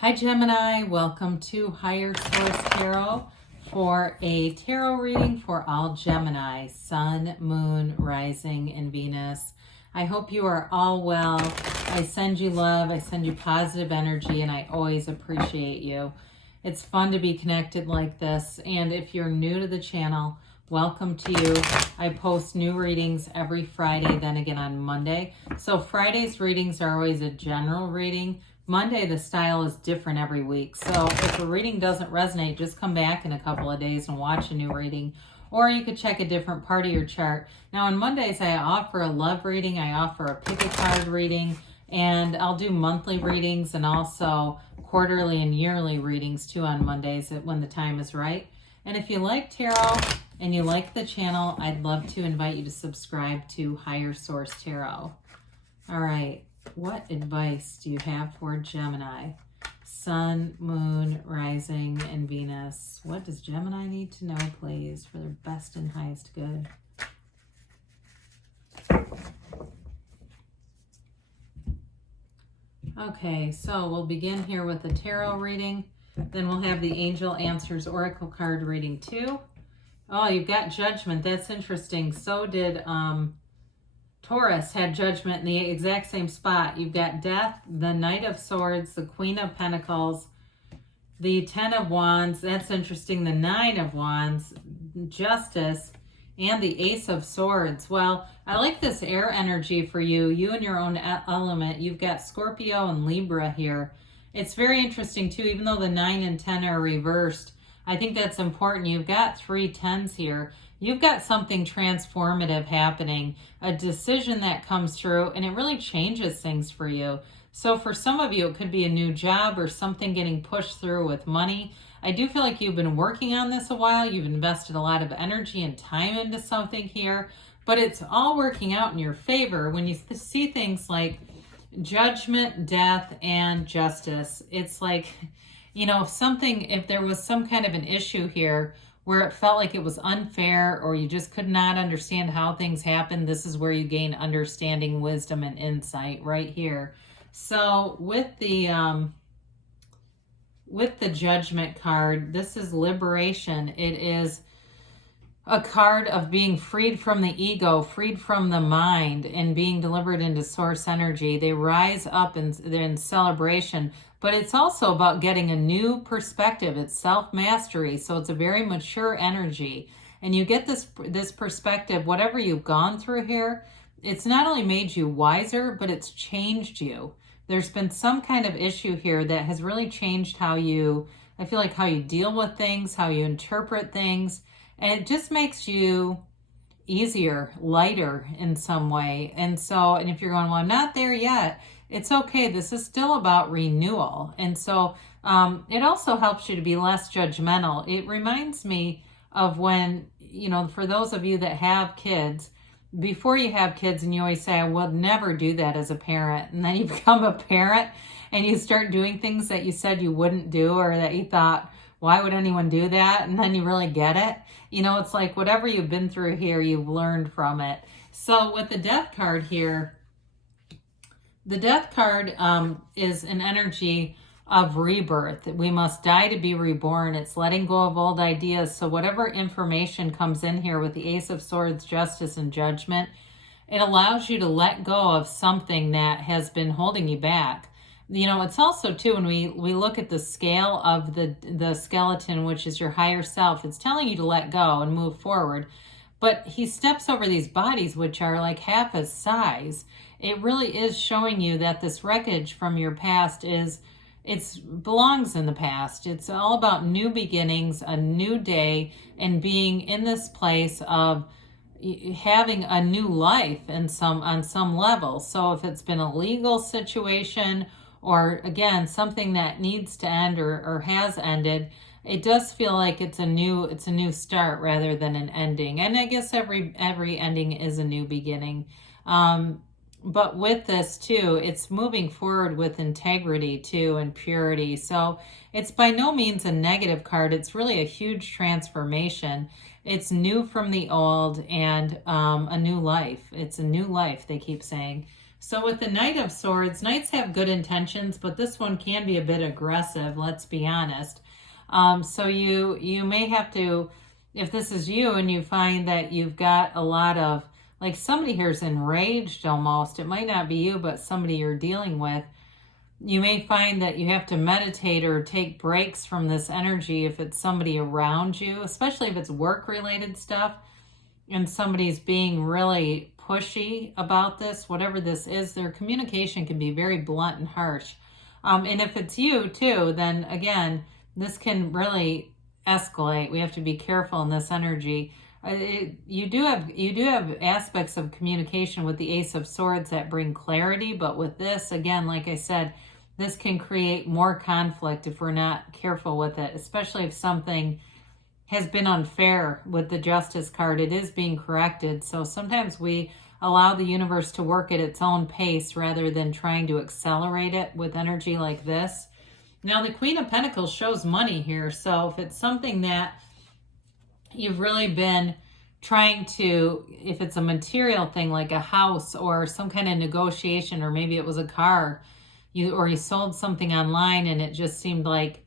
Hi Gemini, welcome to Higher Source Tarot for a tarot reading for all Gemini, Sun, Moon, Rising, and Venus. I hope you are all well. I send you love, I send you positive energy, and I always appreciate you. It's fun to be connected like this, and if you're new to the channel, welcome to you. I post new readings every Friday, then again on Monday. So Friday's readings are always a general reading. Monday, the style is different every week. So if a reading doesn't resonate, just come back in a couple of days and watch a new reading. Or you could check a different part of your chart. Now on Mondays, I offer a love reading. I offer a pick a card reading. And I'll do monthly readings and also quarterly and yearly readings too on Mondays when the time is right. And if you like tarot and you like the channel, I'd love to invite you to subscribe to Higher Source Tarot. All right. What advice do you have for Gemini? Sun, Moon, Rising, and Venus. What does Gemini need to know, please, for their best and highest good? Okay, so we'll begin here with a tarot reading. Then we'll have the Angel Answers Oracle card reading too. Oh, you've got Judgment. That's interesting. So did Taurus had Judgment in the exact same spot. You've got Death, the Knight of Swords, the Queen of Pentacles, the Ten of Wands. That's interesting. The Nine of Wands, Justice, and the Ace of Swords. Well, I like this air energy for you. You and your own element. You've got Scorpio and Libra here. It's very interesting too, even though the 9 and 10 are reversed. I think that's important. You've got 3 10s here. You've got something transformative happening, a decision that comes through, and it really changes things for you. So for some of you, it could be a new job or something getting pushed through with money. I do feel like you've been working on this a while. You've invested a lot of energy and time into something here, but it's all working out in your favor. When you see things like Judgment, Death, and Justice, it's like, you know, if there was some kind of an issue here where it felt like it was unfair or you just could not understand how things happen, this is where you gain understanding, wisdom, and insight right here. So with the Judgment card, this is liberation. It is a card of being freed from the ego, freed from the mind, and being delivered into source energy. They rise up in celebration, but it's also about getting a new perspective. It's self-mastery, so it's a very mature energy. And you get this perspective, whatever you've gone through here, it's not only made you wiser, but it's changed you. There's been some kind of issue here that has really changed how you deal with things, how you interpret things. And it just makes you easier, lighter in some way. And if you're going, well, I'm not there yet, it's okay. This is still about renewal. And so it also helps you to be less judgmental. It reminds me of when, you know, for those of you that have kids, before you have kids and you always say, I will never do that as a parent. And then you become a parent and you start doing things that you said you wouldn't do or that you thought, why would anyone do that? And then you really get it. You know, it's like whatever you've been through here, you've learned from it. So with the Death card here, the Death card is an energy of rebirth. We must die to be reborn. It's letting go of old ideas. So whatever information comes in here with the Ace of Swords, Justice, and Judgment, it allows you to let go of something that has been holding you back. You know, it's also too, when we look at the scale of the skeleton, which is your higher self, it's telling you to let go and move forward. But he steps over these bodies, which are like half his size. It really is showing you that this wreckage from your past belongs in the past. It's all about new beginnings, a new day, and being in this place of having a new life on some level. So if it's been a legal situation, or again, something that needs to end or has ended, it does feel like it's a new start rather than an ending. And I guess every ending is a new beginning. But with this too, it's moving forward with integrity too and purity. So it's by no means a negative card. It's really a huge transformation. It's new from the old and a new life. It's a new life, they keep saying. So with the Knight of Swords, Knights have good intentions, but this one can be a bit aggressive, let's be honest. So you may have to, if this is you and you find that you've got a lot of, like somebody here is enraged almost, it might not be you, but somebody you're dealing with, you may find that you have to meditate or take breaks from this energy if it's somebody around you, especially if it's work-related stuff and somebody's being really pushy about this, whatever this is. Their communication can be very blunt and harsh. And if it's you too, then again, this can really escalate. We have to be careful in this energy. You do have aspects of communication with the Ace of Swords that bring clarity, but with this, again, like I said, this can create more conflict if we're not careful with it, especially if something has been unfair with the Justice card. It is being corrected. So sometimes we allow the universe to work at its own pace rather than trying to accelerate it with energy like this. Now, the Queen of Pentacles shows money here. So if it's something that you've really been trying to, if it's a material thing like a house or some kind of negotiation, or maybe it was a car, you sold something online and it just seemed like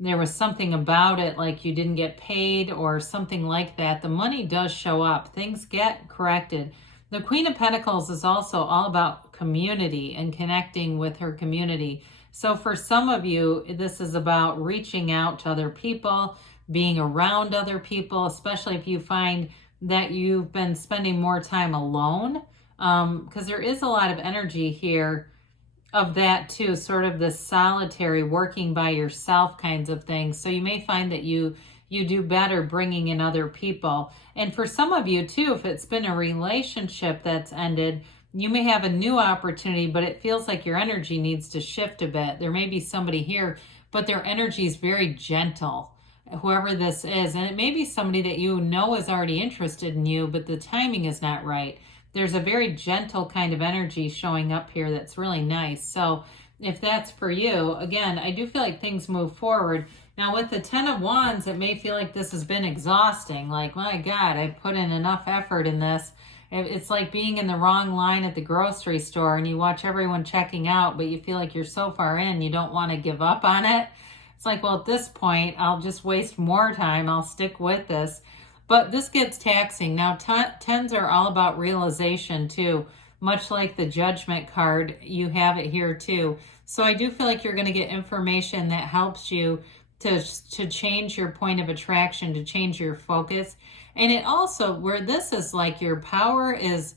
there was something about it, like you didn't get paid or something like that, the money does show up. Things get corrected. The Queen of Pentacles is also all about community and connecting with her community. So for some of you, this is about reaching out to other people, being around other people, especially if you find that you've been spending more time alone, because there is a lot of energy here of that too, sort of the solitary, working by yourself kinds of things. So you may find that you do better bringing in other people. And for some of you too, if it's been a relationship that's ended, you may have a new opportunity, but it feels like your energy needs to shift a bit. There may be somebody here, but their energy is very gentle, whoever this is. And it may be somebody that you know is already interested in you, but the timing is not right. There's a very gentle kind of energy showing up here that's really nice. So if that's for you, again, I do feel like things move forward. Now with the Ten of Wands, it may feel like this has been exhausting. Like, my God, I put in enough effort in this. It's like being in the wrong line at the grocery store and you watch everyone checking out, but you feel like you're so far in, you don't want to give up on it. It's like, well, at this point, I'll just waste more time. I'll stick with this. But this gets taxing. Now, tens are all about realization too. Much like the Judgment card, you have it here too. So I do feel like you're going to get information that helps you to change your point of attraction, to change your focus. And it also, where this is like your power is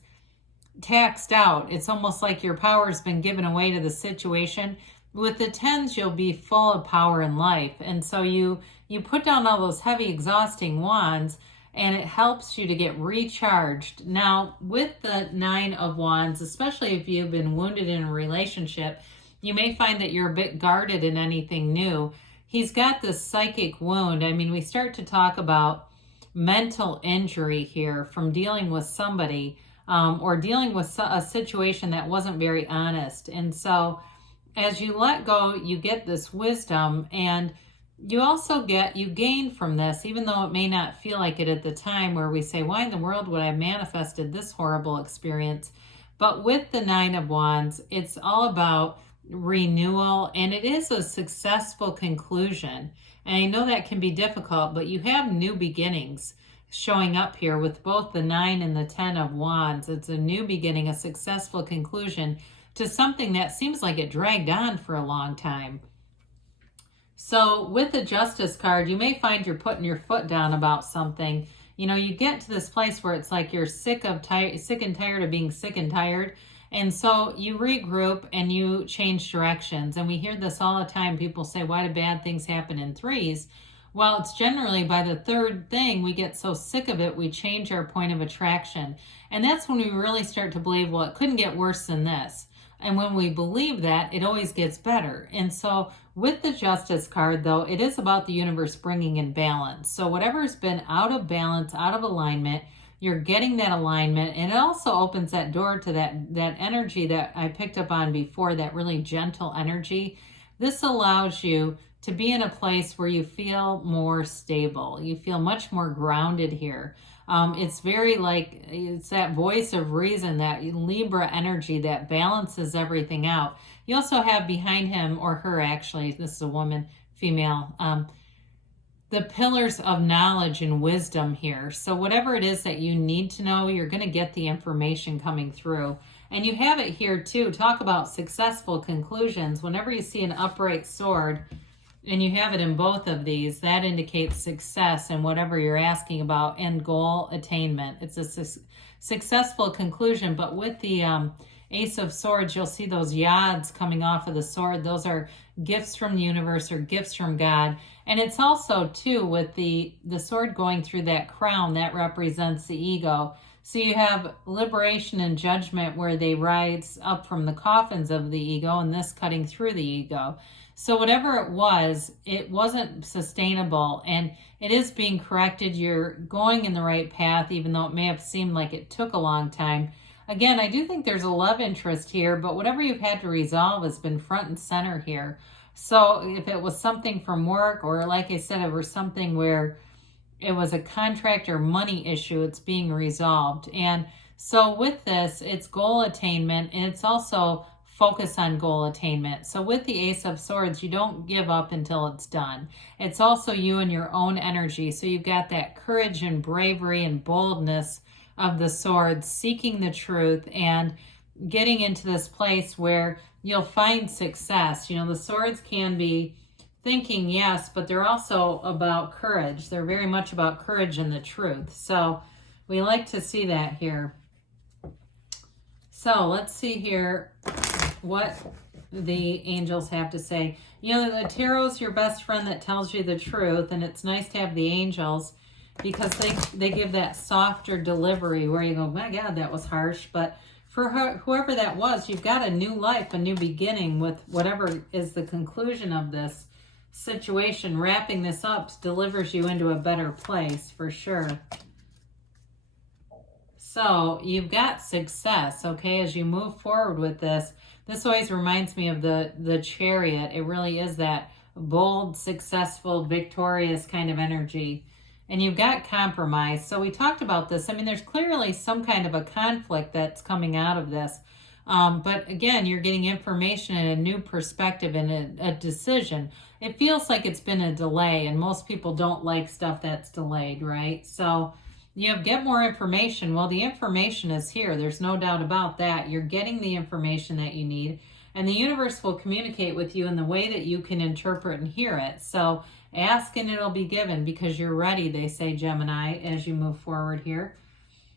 taxed out. It's almost like your power has been given away to the situation. With the tens, you'll be full of power in life. And so you put down all those heavy, exhausting wands, and it helps you to get recharged. Now, with the Nine of Wands, especially if you've been wounded in a relationship, you may find that you're a bit guarded in anything new. He's got this psychic wound. I mean, we start to talk about mental injury here from dealing with somebody or dealing with a situation that wasn't very honest. And so as you let go, you get this wisdom, and you also you gain from this, even though it may not feel like it at the time, where we say, why in the world would I have manifested this horrible experience? But with the Nine of Wands, it's all about renewal, and it is a successful conclusion. And I know that can be difficult, but you have new beginnings showing up here with both the 9 and the 10 of Wands. It's a new beginning, a successful conclusion to something that seems like it dragged on for a long time. So with the Justice card, you may find you're putting your foot down about something. You know, you get to this place where it's like you're sick and tired of being sick and tired. And so you regroup and you change directions. And we hear this all the time. People say, why do bad things happen in threes? Well, it's generally by the third thing, we get so sick of it, we change our point of attraction. And that's when we really start to believe, well, it couldn't get worse than this. And when we believe that, it always gets better. And so with the Justice card, though, it is about the universe bringing in balance. So whatever's been out of balance, out of alignment, you're getting that alignment. And it also opens that door to that energy that I picked up on before, that really gentle energy. This allows you to be in a place where you feel more stable. You feel much more grounded here. It's very like, it's that voice of reason, that Libra energy that balances everything out. You also have behind him, or her actually, this is a woman, female, the pillars of knowledge and wisdom here. So whatever it is that you need to know, you're going to get the information coming through. And you have it here too. Talk about successful conclusions. Whenever you see an upright sword, and you have it in both of these, that indicates success in whatever you're asking about and goal attainment. It's a successful conclusion. But with the Ace of Swords, you'll see those yads coming off of the sword. Those are gifts from the universe or gifts from God. And it's also, too, with the sword going through that crown, that represents the ego. So you have liberation and judgment, where they rise up from the coffins of the ego, and this cutting through the ego. So whatever it wasn't sustainable, and it is being corrected. You're going in the right path, even though it may have seemed like it took a long time. Again, I do think there's a love interest here, but whatever you've had to resolve has been front and center here. So if it was something from work, or like I said, it was something where it was a contract or money issue, it's being resolved. And so with this, it's goal attainment, and it's also focus on goal attainment. So with the Ace of Swords, you don't give up until it's done. It's also you and your own energy. So you've got that courage and bravery and boldness of the swords, seeking the truth and getting into this place where you'll find success. You know, the swords can be thinking, yes, but they're also about courage. They're very much about courage and the truth. So we like to see that here. So let's see here what the angels have to say. You know, the tarot's your best friend that tells you the truth, and it's nice to have the angels because they give that softer delivery where you go, my God, that was harsh. But for whoever that was, you've got a new life, a new beginning with whatever is the conclusion of this situation. Wrapping this up delivers you into a better place for sure. So you've got success, okay, as you move forward with this. This always reminds me of the Chariot. It really is that bold, successful, victorious kind of energy. And you've got compromise. So we talked about this. I mean, there's clearly some kind of a conflict that's coming out of this. But again, you're getting information and a new perspective and a decision. It feels like it's been a delay, and most people don't like stuff that's delayed, right? So you get more information. Well, the information is here. There's no doubt about that. You're getting the information that you need, and the universe will communicate with you in the way that you can interpret and hear it. So ask and it'll be given because you're ready, they say, Gemini, as you move forward here.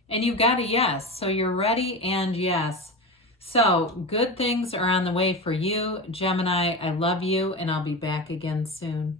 And you've got a yes. So you're ready and yes. So good things are on the way for you, Gemini. I love you, and I'll be back again soon.